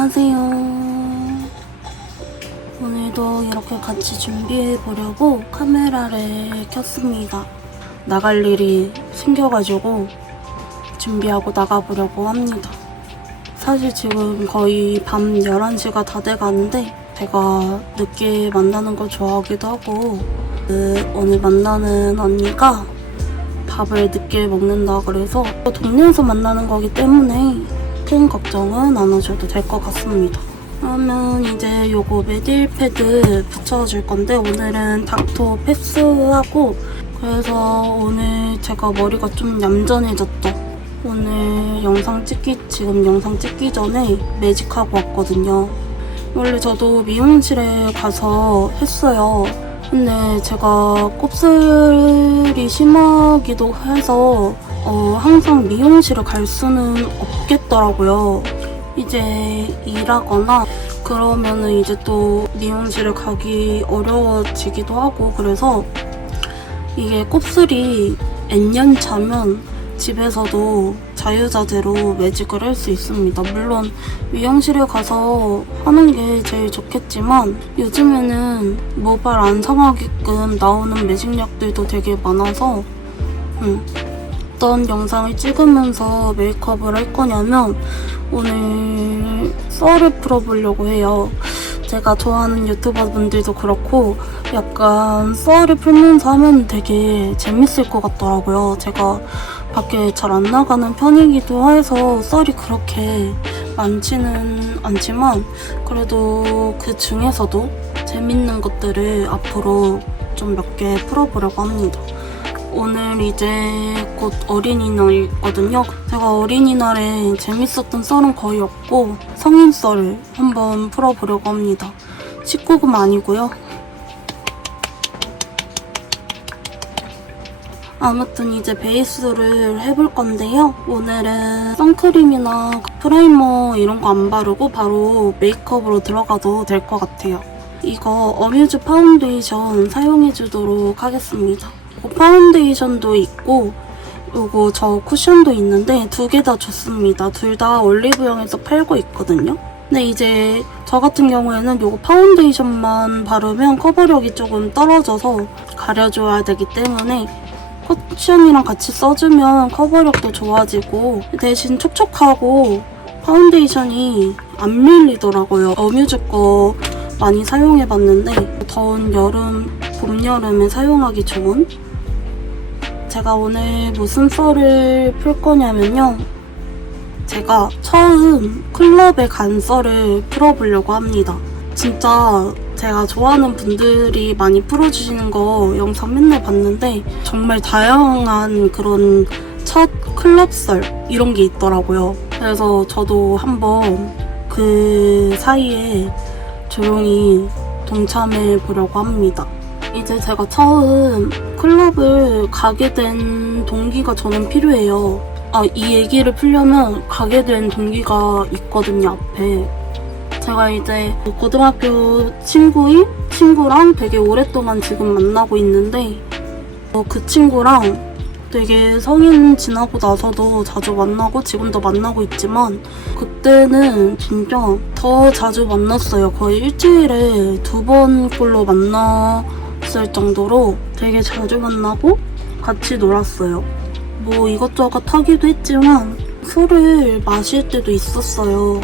안녕하세요. 오늘도 이렇게 같이 준비해 보려고 카메라를 켰습니다. 나갈 일이 생겨가지고 준비하고 나가보려고 합니다. 사실 지금 거의 밤 11시가 다 돼가는데 제가 늦게 만나는 걸 좋아하기도 하고 오늘 만나는 언니가 밥을 늦게 먹는다 그래서 동네에서 만나는 거기 때문에 큰 걱정은 안 하셔도 될 것 같습니다. 그러면 이제 요거 메딜 패드 붙여줄 건데 오늘은 닥터 패스하고 그래서 오늘 제가 머리가 좀 얌전해졌죠. 오늘 지금 영상 찍기 전에 매직하고 왔거든요. 원래 저도 미용실에 가서 했어요. 근데 제가 곱슬이 심하기도 해서 항상 미용실을 갈 수는 없겠더라고요. 이제 일하거나 그러면은 이제 또 미용실을 가기 어려워지기도 하고 그래서 이게 곱슬이 N년 차면 집에서도 자유자재로 매직을 할 수 있습니다. 물론 미용실에 가서 하는 게 제일 좋겠지만 요즘에는 모발 안 상하게끔 나오는 매직약들도 되게 많아서 어떤 영상을 찍으면서 메이크업을 할 거냐면 오늘 썰을 풀어보려고 해요. 제가 좋아하는 유튜버 분들도 그렇고 약간 썰을 풀면서 하면 되게 재밌을 것 같더라고요. 제가 밖에 잘 안 나가는 편이기도 해서 썰이 그렇게 많지는 않지만 그래도 그 중에서도 재밌는 것들을 앞으로 좀 몇 개 풀어보려고 합니다. 오늘 이제 곧 어린이날이거든요. 제가 어린이날에 재밌었던 썰은 거의 없고 성인 썰을 한번 풀어보려고 합니다. 19금 아니고요. 아무튼 이제 베이스를 해볼 건데요. 오늘은 선크림이나 프라이머 이런 거 안 바르고 바로 메이크업으로 들어가도 될 것 같아요. 이거 어뮤즈 파운데이션 사용해주도록 하겠습니다. 파운데이션도 있고 요거 저 쿠션도 있는데 두 개 다 좋습니다. 둘 다 올리브영에서 팔고 있거든요. 근데 이제 저 같은 경우에는 요거 파운데이션만 바르면 커버력이 조금 떨어져서 가려줘야 되기 때문에 쿠션이랑 같이 써주면 커버력도 좋아지고 대신 촉촉하고 파운데이션이 안 밀리더라고요. 어뮤즈 거 많이 사용해봤는데 더운 여름, 봄, 여름에 사용하기 좋은 제가 오늘 무슨 썰을 풀 거냐면요. 제가 처음 클럽에 간 썰을 풀어보려고 합니다. 진짜 제가 좋아하는 분들이 많이 풀어주시는 거 영상 맨날 봤는데 정말 다양한 그런 첫 클럽 썰 이런 게 있더라고요. 그래서 저도 한번 그 사이에 조용히 동참해 보려고 합니다. 이제 제가 처음 클럽을 가게 된 동기가 저는 필요해요. 이 얘기를 풀려면 가게 된 동기가 있거든요, 앞에. 제가 이제 고등학교 친구랑 되게 오랫동안 지금 만나고 있는데 그 친구랑 되게 성인 지나고 나서도 자주 만나고 지금도 만나고 있지만 그때는 진짜 더 자주 만났어요. 거의 일주일에 2번꼴로 만났을 정도로 되게 자주 만나고 같이 놀았어요. 뭐 이것저것 하기도 했지만 술을 마실 때도 있었어요.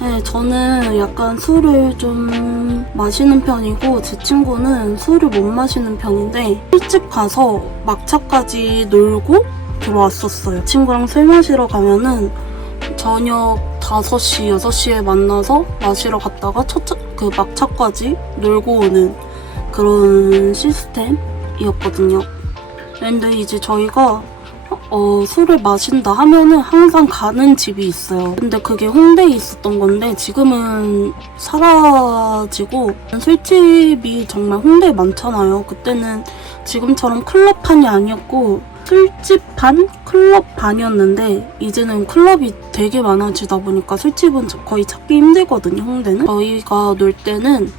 네, 저는 약간 술을 좀 마시는 편이고 제 친구는 술을 못 마시는 편인데 술집 가서 막차까지 놀고 들어왔었어요. 친구랑 술 마시러 가면은 저녁 5시, 6시에 만나서 마시러 갔다가 그 막차까지 놀고 오는 그런 시스템이었거든요. 근데 이제 저희가 술을 마신다 하면은 항상 가는 집이 있어요. 근데 그게 홍대에 있었던 건데 지금은 사라지고 술집이 정말 홍대에 많잖아요. 그때는 지금처럼 클럽판이 아니었고 술집판, 클럽판이었는데 이제는 클럽이 되게 많아지다 보니까 술집은 거의 찾기 힘들거든요, 홍대는. 저희가 놀 때는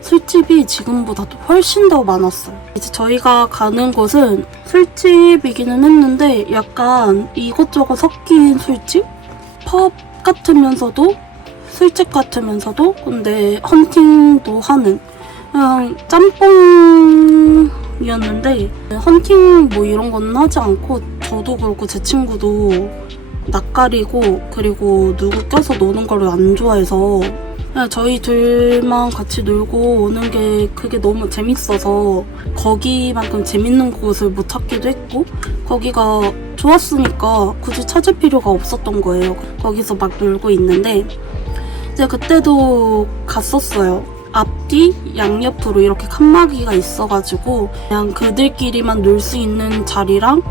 술집이 지금보다도 훨씬 더 많았어요. 이제 저희가 가는 곳은 술집이기는 했는데 약간 이것저것 섞인 술집? 펍 같으면서도 술집 같으면서도 근데 헌팅도 하는 그냥 짬뽕이었는데 헌팅 뭐 이런 건 하지 않고 저도 그렇고 제 친구도 낯가리고 그리고 누구 껴서 노는 거를 안 좋아해서 그냥 저희 둘만 같이 놀고 오는 게 그게 너무 재밌어서 거기만큼 재밌는 곳을 못 찾기도 했고 거기가 좋았으니까 굳이 찾을 필요가 없었던 거예요. 거기서 막 놀고 있는데 이제 그때도 갔었어요. 앞뒤 양옆으로 이렇게 칸막이가 있어가지고 그냥 그들끼리만 놀 수 있는 자리랑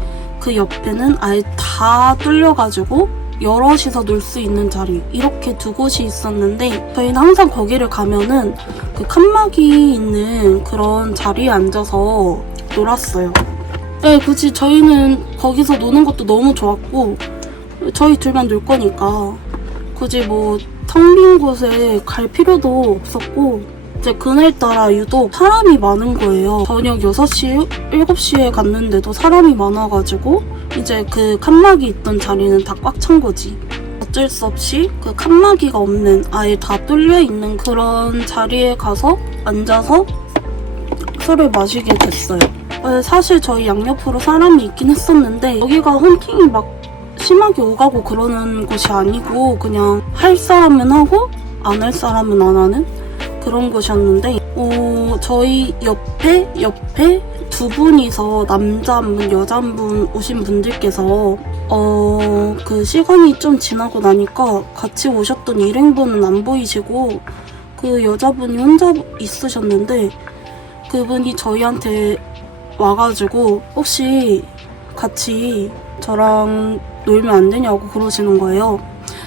그 옆에는 아예 다 뚫려가지고 여럿이서 놀 수 있는 자리 이렇게 두 곳이 있었는데 저희는 항상 거기를 가면은 그 칸막이 있는 그런 자리에 앉아서 놀았어요. 네, 굳이 저희는 거기서 노는 것도 너무 좋았고 저희 둘만 놀 거니까 굳이 뭐 텅 빈 곳에 갈 필요도 없었고 이제 그날따라 유독 사람이 많은 거예요. 저녁 6시, 7시에 갔는데도 사람이 많아가지고 이제 그 칸막이 있던 자리는 다 꽉 찬 거지. 어쩔 수 없이 그 칸막이가 없는 아예 다 뚫려 있는 그런 자리에 가서 앉아서 술을 마시게 됐어요. 사실 저희 양옆으로 사람이 있긴 했었는데 여기가 헌팅이 막 심하게 오가고 그러는 곳이 아니고 그냥 할 사람은 하고 안 할 사람은 안 하는 그런 곳이었는데 저희 옆에 두 분이서 남자 한 분, 여자 한 분 오신 분들께서 그 시간이 좀 지나고 나니까 같이 오셨던 일행분은 안 보이시고 그 여자분이 혼자 있으셨는데 그분이 저희한테 와가지고 혹시 같이 저랑 놀면 안 되냐고 그러시는 거예요.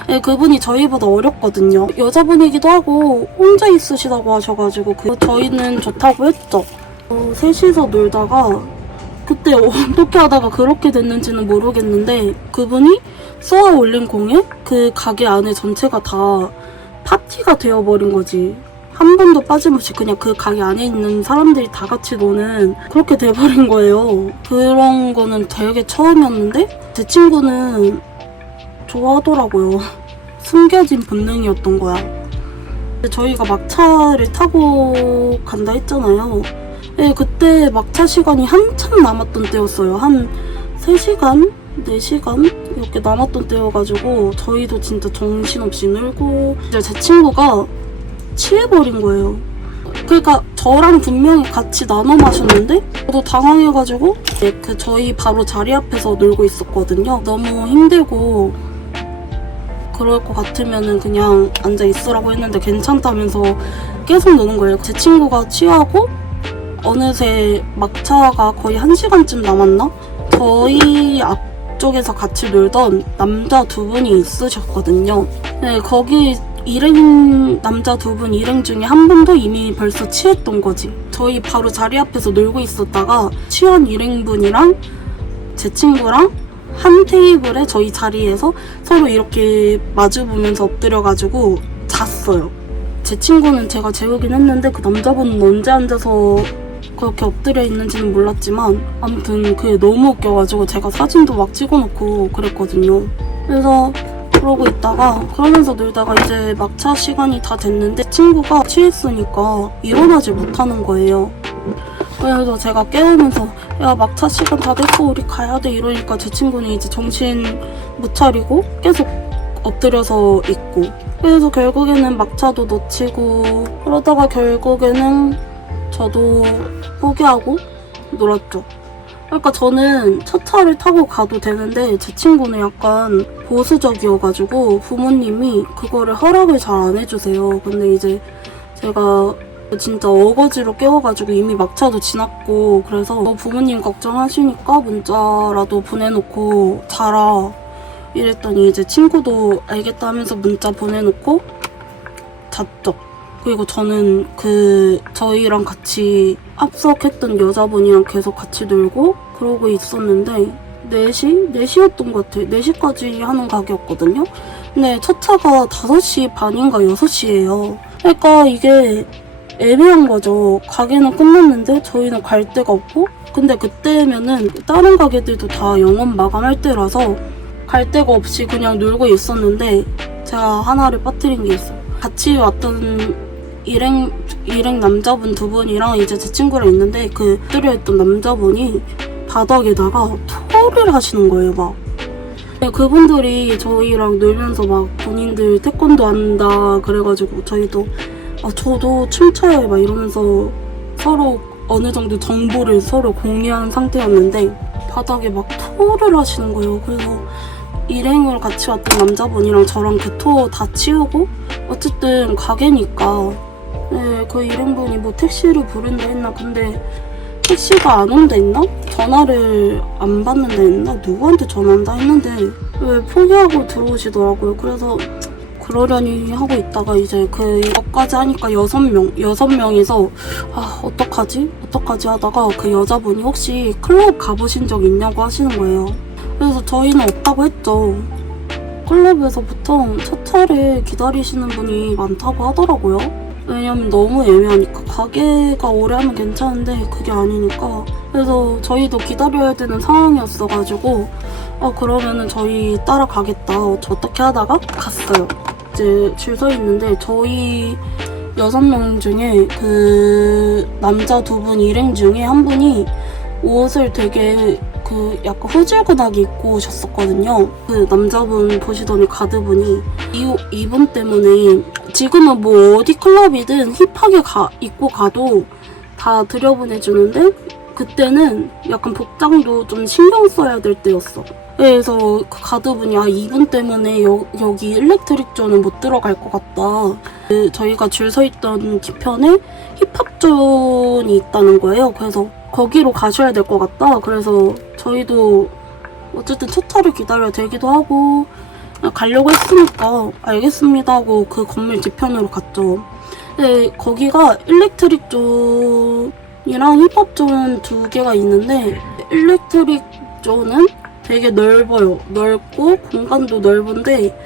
네, 그분이 저희보다 어렸거든요. 여자분이기도 하고 혼자 있으시다고 하셔가지고 저희는 좋다고 했죠. 셋이서 놀다가 그때 어떻게 하다가 그렇게 됐는지는 모르겠는데 그분이 쏘아 올린 공에 그 가게 안에 전체가 다 파티가 되어버린 거지. 한 번도 빠짐없이 그냥 그 가게 안에 있는 사람들이 다 같이 노는 그렇게 돼버린 거예요. 그런 거는 되게 처음이었는데 제 친구는 좋아하더라고요. 숨겨진 본능이었던 거야. 저희가 막차를 타고 간다 했잖아요. 네, 그때 막차 시간이 한참 남았던 때였어요. 한 3시간? 4시간? 이렇게 남았던 때여가지고 저희도 진짜 정신없이 놀고 이제 제 친구가 취해버린 거예요. 그러니까 저랑 분명히 같이 나눠 마셨는데 저도 당황해가지고 저희 바로 자리 앞에서 놀고 있었거든요. 너무 힘들고 그럴 것 같으면은 그냥 앉아 있으라고 했는데 괜찮다면서 계속 노는 거예요. 제 친구가 취하고 어느새 막차가 거의 1시간쯤 남았나? 저희 앞쪽에서 같이 놀던 남자 두 분이 있으셨거든요. 네, 거기 남자 두 분 일행 중에 한 분도 이미 벌써 취했던 거지. 저희 바로 자리 앞에서 놀고 있었다가 취한 일행분이랑 제 친구랑 한 테이블에 저희 자리에서 서로 이렇게 마주보면서 엎드려가지고 잤어요. 제 친구는 제가 재우긴 했는데 그 남자분은 언제 앉아서 그렇게 엎드려 있는지는 몰랐지만 아무튼 그게 너무 웃겨가지고 제가 사진도 막 찍어놓고 그랬거든요. 그래서 그러고 있다가 그러면서 놀다가 이제 막차 시간이 다 됐는데 친구가 취했으니까 일어나질 못하는 거예요. 그래서 제가 깨우면서 야 막차 시간 다 됐고 우리 가야 돼 이러니까 제 친구는 이제 정신 못 차리고 계속 엎드려서 있고 그래서 결국에는 막차도 놓치고 그러다가 결국에는 저도 포기하고 놀았죠. 그러니까 저는 첫 차를 타고 가도 되는데 제 친구는 약간 보수적이어가지고 부모님이 그거를 허락을 잘 안 해주세요. 근데 이제 제가 진짜 어거지로 깨워가지고 이미 막차도 지났고 그래서 부모님 걱정하시니까 문자라도 보내놓고 자라 이랬더니 이제 친구도 알겠다 하면서 문자 보내놓고 잤죠. 그리고 저는 저희랑 같이 합석했던 여자분이랑 계속 같이 놀고 그러고 있었는데 4시? 4시였던 것 같아요. 4시까지 하는 가게였거든요. 근데 첫 차가 5시 반인가 6시예요. 그러니까 이게 애매한 거죠. 가게는 끝났는데 저희는 갈 데가 없고 근데 그때면은 다른 가게들도 다 영업 마감할 때라서 갈 데가 없이 그냥 놀고 있었는데 제가 하나를 빠뜨린 게 있어요. 같이 왔던 일행 남자분 두 분이랑 이제 제 친구랑 있는데 그 엎드려있던 남자분이 바닥에다가 토를 하시는 거예요, 막. 그분들이 저희랑 놀면서 막 본인들 태권도 한다 그래가지고 저희도 저도 춤춰요 막 이러면서 서로 어느 정도 정보를 서로 공유한 상태였는데 바닥에 막 토를 하시는 거예요. 그래서 일행으로 같이 왔던 남자분이랑 저랑 그 토 다 치우고 어쨌든 가게니까 그 일행분이 뭐 택시를 부른다 했나. 근데 택시가 안 온다 했나? 전화를 안 받는다 했나? 누구한테 전화한다 했는데 왜 포기하고 들어오시더라고요. 그래서 그러려니 하고 있다가 이제 이것까지 하니까 여섯 명이서 어떡하지 하다가 그 여자분이 혹시 클럽 가보신 적 있냐고 하시는 거예요. 그래서 저희는 없다고 했죠. 클럽에서 보통 첫 차를 기다리시는 분이 많다고 하더라고요. 왜냐면 너무 애매하니까. 가게가 오래 하면 괜찮은데 그게 아니니까. 그래서 저희도 기다려야 되는 상황이었어가지고 그러면은 저희 따라가겠다 어떻게 하다가 갔어요. 이제 줄 서 있는데 저희 6명 중에 그 남자 두 분 일행 중에 한 분이 옷을 되게 약간 후질근하게 입고 오셨었거든요. 그 남자분 보시더니 가드분이 이분 때문에 지금은 뭐 어디 클럽이든 힙하게 입고 가도 다 들여보내주는데 그때는 약간 복장도 좀 신경 써야 될 때였어. 그래서 그 가드분이 이분 때문에 여기 일렉트릭존은 못 들어갈 것 같다. 저희가 줄 서 있던 뒤편에 힙합존이 있다는 거예요. 그래서 거기로 가셔야 될 것 같다. 그래서 저희도 어쨌든 첫 차를 기다려야 되기도 하고 가려고 했으니까 알겠습니다 하고 그 건물 뒤편으로 갔죠. 근데 거기가 일렉트릭 존이랑 힙합존 두 개가 있는데 일렉트릭 존은 되게 넓어요. 넓고 공간도 넓은데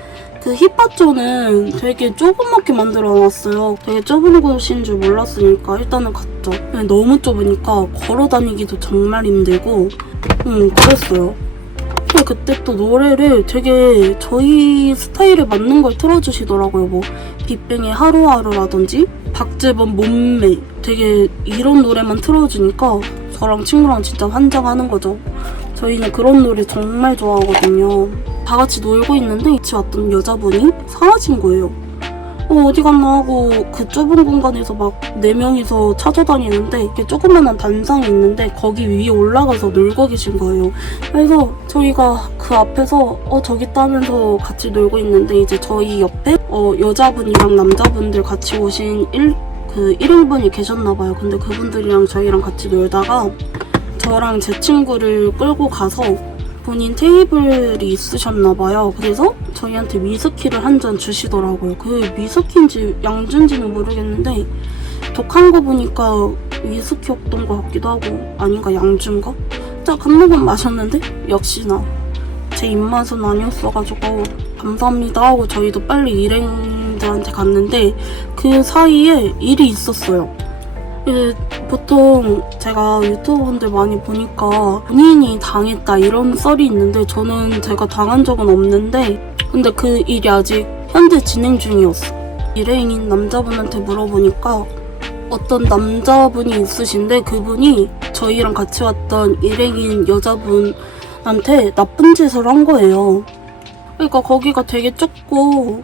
그 힙합존은 되게 조그맣게 만들어놨어요. 되게 좁은 곳인 줄 몰랐으니까 일단은 갔죠. 너무 좁으니까 걸어다니기도 정말 힘들고 그랬어요. 근데 그때 또 노래를 되게 저희 스타일에 맞는 걸 틀어주시더라고요. 뭐 빅뱅의 하루하루라든지 박재범 몸매 되게 이런 노래만 틀어주니까 저랑 친구랑 진짜 환장하는 거죠. 저희는 그런 노래 정말 좋아하거든요. 다 같이 놀고 있는데 같이 왔던 여자분이 사라진 거예요. 어디 갔나 하고 그 좁은 공간에서 막 4명이서 찾아다니는데 이렇게 조그만한 단상이 있는데 거기 위에 올라가서 놀고 계신 거예요. 그래서 저희가 그 앞에서 저기 있다면서 같이 놀고 있는데 이제 저희 옆에 여자분이랑 남자분들 같이 오신 1인분이 계셨나봐요. 근데 그분들이랑 저희랑 같이 놀다가 저랑 제 친구를 끌고 가서 본인 테이블이 있으셨나봐요. 그래서 저희한테 위스키를 한 잔 주시더라고요. 그 위스키인지 양주인지는 모르겠는데 독한 거 보니까 위스키였던 것 같기도 하고 아닌가 양주인가? 딱 한 모금 마셨는데 역시나 제 입맛은 아니었어가지고 감사합니다 하고 저희도 빨리 일행들한테 갔는데 그 사이에 일이 있었어요. 보통 제가 유튜버분들 많이 보니까 본인이 당했다 이런 썰이 있는데 저는 제가 당한 적은 없는데 근데 그 일이 아직 현재 진행 중이었어. 일행인 남자분한테 물어보니까 어떤 남자분이 있으신데 그분이 저희랑 같이 왔던 일행인 여자분한테 나쁜 짓을 한 거예요. 그러니까 거기가 되게 좁고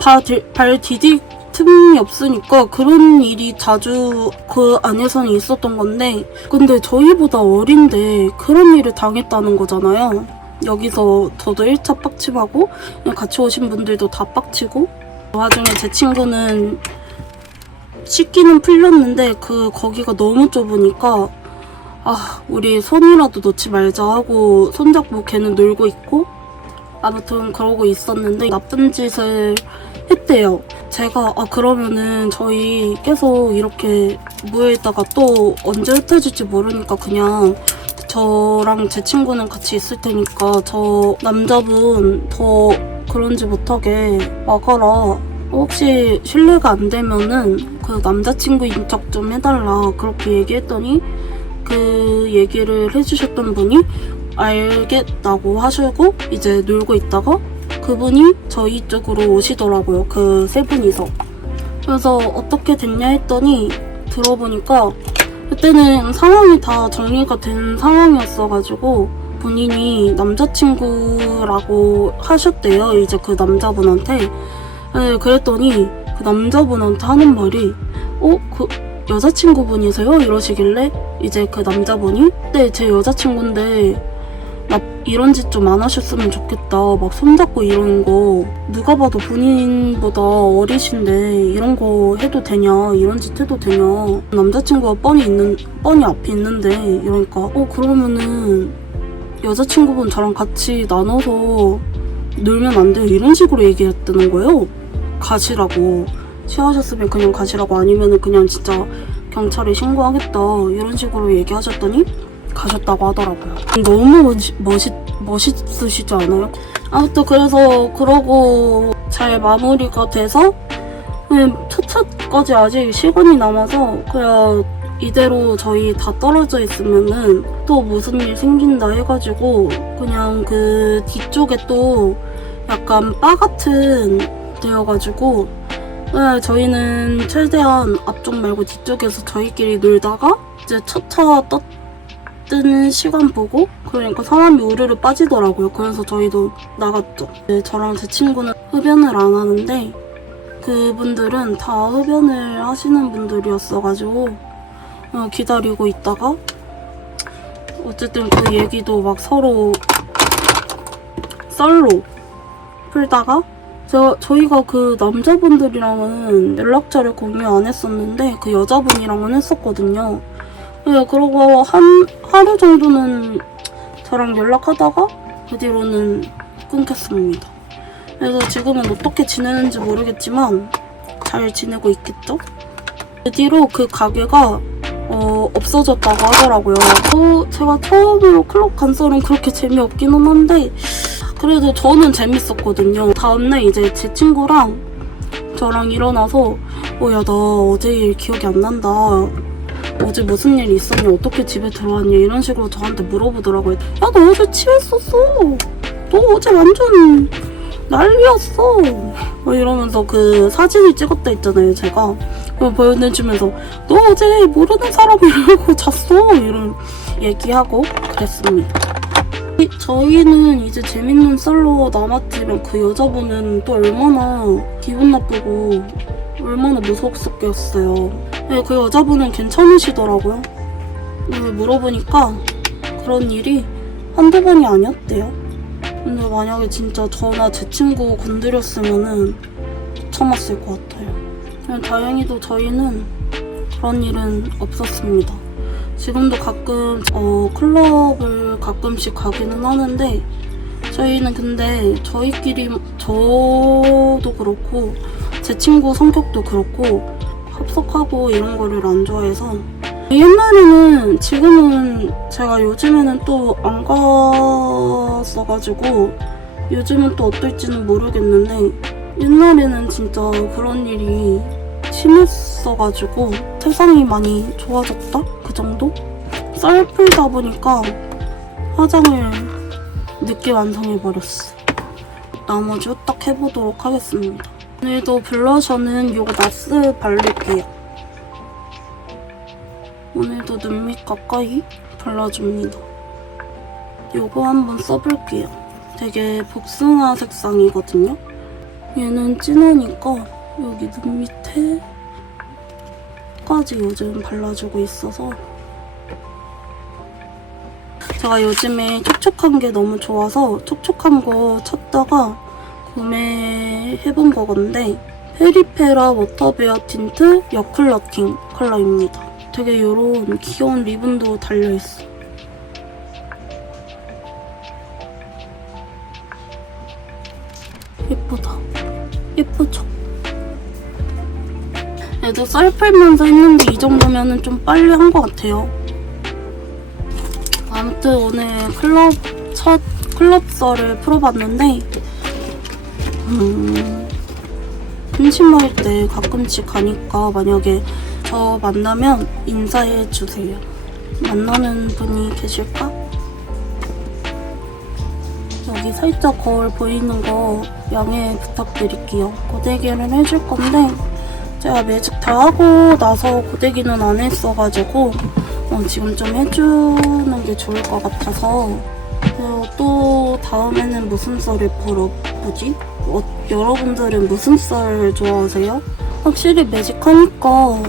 발 디딜 틈이 없으니까 그런 일이 자주 그 안에서는 있었던 건데 근데 저희보다 어린데 그런 일을 당했다는 거잖아요. 여기서 저도 1차 빡침하고 같이 오신 분들도 다 빡치고 그 와중에 제 친구는 씻기는 풀렸는데 거기가 너무 좁으니까 우리 손이라도 놓지 말자 하고 손잡고 걔는 놀고 있고 아무튼 그러고 있었는데 나쁜 짓을 했대요. 제가 그러면은 저희 계속 이렇게 모여있다가 또 언제 흩어질지 모르니까 그냥 저랑 제 친구는 같이 있을 테니까 저 남자분 더 그런지 못하게 막아라. 혹시 신뢰가 안 되면은 그 남자친구인 척 좀 해달라 그렇게 얘기했더니 그 얘기를 해주셨던 분이 알겠다고 하시고 이제 놀고 있다가 그분이 저희 쪽으로 오시더라고요. 그 세 분이서. 그래서 어떻게 됐냐 했더니 들어보니까 그때는 상황이 다 정리가 된 상황이었어가지고 본인이 남자친구라고 하셨대요. 이제 그 남자분한테. 네, 그랬더니 그 남자분한테 하는 말이 그 여자친구분이세요? 이러시길래 이제 그 남자분이 네, 제 여자친구인데 나 이런 짓 좀 안 하셨으면 좋겠다. 막 손잡고 이러는 거 누가 봐도 본인보다 어리신데 이런 거 해도 되냐? 이런 짓 해도 되냐? 남자친구가 뻔히 앞에 있는데 이러니까 그러면은 여자친구분 저랑 같이 나눠서 놀면 안 돼요? 이런 식으로 얘기했다는 거예요. 가시라고. 취하셨으면 그냥 가시라고, 아니면은 그냥 진짜 경찰에 신고하겠다 이런 식으로 얘기하셨더니 가셨다고 하더라고요. 너무 멋있으시지 않아요? 아무튼 그래서 그러고 잘 마무리가 돼서 첫 차까지 아직 시간이 남아서 그냥 이대로 저희 다 떨어져 있으면은 또 무슨 일 생긴다 해가지고 그냥 그 뒤쪽에 또 약간 바 같은 데여가지고 저희는 최대한 앞쪽 말고 뒤쪽에서 저희끼리 놀다가 이제 첫 차 뜨는 시간 보고 그러니까 사람이 우르르 빠지더라고요. 그래서 저희도 나갔죠. 저랑 제 친구는 흡연을 안 하는데 그분들은 다 흡연을 하시는 분들이었어가지고 기다리고 있다가 어쨌든 그 얘기도 막 서로 썰로 풀다가 저희가 그 남자분들이랑은 연락처를 공유 안 했었는데 그 여자분이랑은 했었거든요. 네, 그러고 하루 정도는 저랑 연락하다가 그 뒤로는 끊겼습니다. 그래서 지금은 어떻게 지내는지 모르겠지만 잘 지내고 있겠죠? 그 뒤로 그 가게가 없어졌다고 하더라고요. 제가 처음으로 클럽 간 썰은 그렇게 재미없기는 한데 그래도 저는 재밌었거든요. 다음날 이제 제 친구랑 저랑 일어나서 야, 나 어제 일 기억이 안 난다. 어제 무슨 일이 있었냐? 어떻게 집에 들어왔냐? 이런 식으로 저한테 물어보더라고요. 야, 너 어제 취했었어. 너 어제 완전 난리였어. 이러면서 그 사진을 찍었다 했잖아요, 제가. 그걸 보여주면서 너 어제 모르는 사람이라고 잤어. 이런 얘기하고 그랬습니다. 저희는 이제 재밌는 썰로 남았지만 그 여자분은 또 얼마나 기분 나쁘고 얼마나 무섭겠어요. 네, 그 여자분은 괜찮으시더라고요. 네, 물어보니까 그런 일이 한두 번이 아니었대요. 근데 만약에 진짜 저나 제 친구 건드렸으면은 참았을 것 같아요. 다행히도 저희는 그런 일은 없었습니다. 지금도 가끔 클럽을 가끔씩 가기는 하는데 저희는 근데 저희끼리 저도 그렇고 제 친구 성격도 그렇고 합석하고 이런 거를 안 좋아해서 옛날에는 지금은 제가 요즘에는 또 안 갔어가지고 요즘은 또 어떨지는 모르겠는데 옛날에는 진짜 그런 일이 심했어가지고 세상이 많이 좋아졌다? 그 정도? 썰 풀다 보니까 화장을 늦게 완성해버렸어. 나머지 후딱 해보도록 하겠습니다. 오늘도 블러셔는 요거 나스 바를게요. 오늘도 눈 밑 가까이 발라줍니다. 요거 한번 써볼게요. 되게 복숭아 색상이거든요. 얘는 진하니까 여기 눈 밑에까지 요즘 발라주고 있어서 제가 요즘에 촉촉한 게 너무 좋아서 촉촉한 거 찾다가 구매해본 거건데 페리페라 워터베어 틴트 여클러팅 컬러입니다. 되게 요런 귀여운 리본도 달려있어. 예쁘다. 예쁘죠? 얘도 썰 풀면서 했는데 이 정도면은 좀 빨리 한 것 같아요. 아무튼 오늘 첫 클럽 썰을 풀어봤는데 심심할 때 가끔씩 가니까 만약에 저 만나면 인사해주세요. 만나는 분이 계실까? 여기 여기 살짝 거울 보이는 거 양해 부탁드릴게요. 고데기를 해줄 건데 제가 매직 다 하고 나서 고데기는 안 했어가지고 지금 좀 해주는 게 좋을 것 같아서. 그리고 또 다음에는 무슨 썰을 물어보지? 여러분들은 무슨 썰 좋아하세요? 확실히 매직 하니까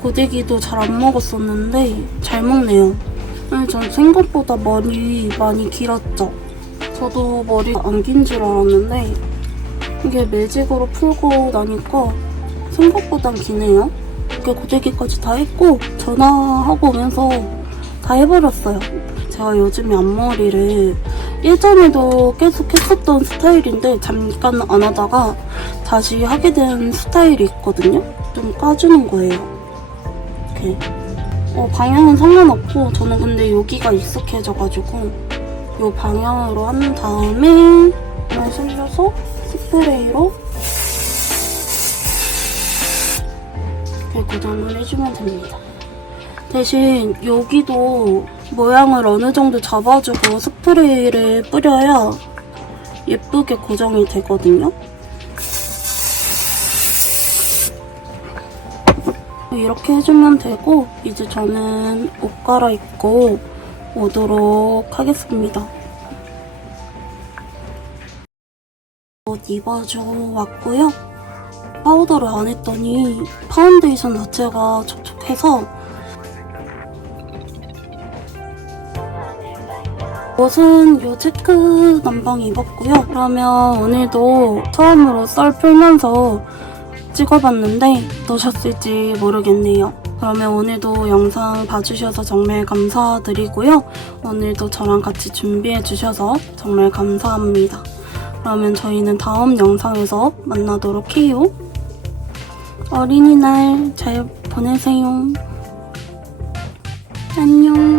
고데기도 잘 안 먹었었는데 잘 먹네요. 전 생각보다 머리 많이 길었죠? 저도 머리 안 긴 줄 알았는데 이게 매직으로 풀고 나니까 생각보단 기네요. 이렇게 고데기까지 다 했고 전화하고 오면서 다 해버렸어요. 제가 요즘에 앞머리를 예전에도 계속 했었던 스타일인데 잠깐 안 하다가 다시 하게 된 스타일이 있거든요. 좀 까주는 거예요. 이렇게. 방향은 상관없고 저는 근데 여기가 익숙해져가지고 이 방향으로 한 다음에 그냥 실려서 스프레이로 이렇게 고정을 해주면 됩니다. 대신 여기도 모양을 어느 정도 잡아주고 스프레이를 뿌려야 예쁘게 고정이 되거든요. 이렇게 해주면 되고 이제 저는 옷 갈아입고 오도록 하겠습니다. 옷 입어주고 왔고요. 파우더를 안 했더니 파운데이션 자체가 촉촉해서 옷은 이 체크 남방 입었고요. 그러면 오늘도 처음으로 썰 풀면서 찍어봤는데 어떠셨을지 모르겠네요. 그러면 오늘도 영상 봐주셔서 정말 감사드리고요. 오늘도 저랑 같이 준비해주셔서 정말 감사합니다. 그러면 저희는 다음 영상에서 만나도록 해요. 어린이날 잘 보내세요. 안녕.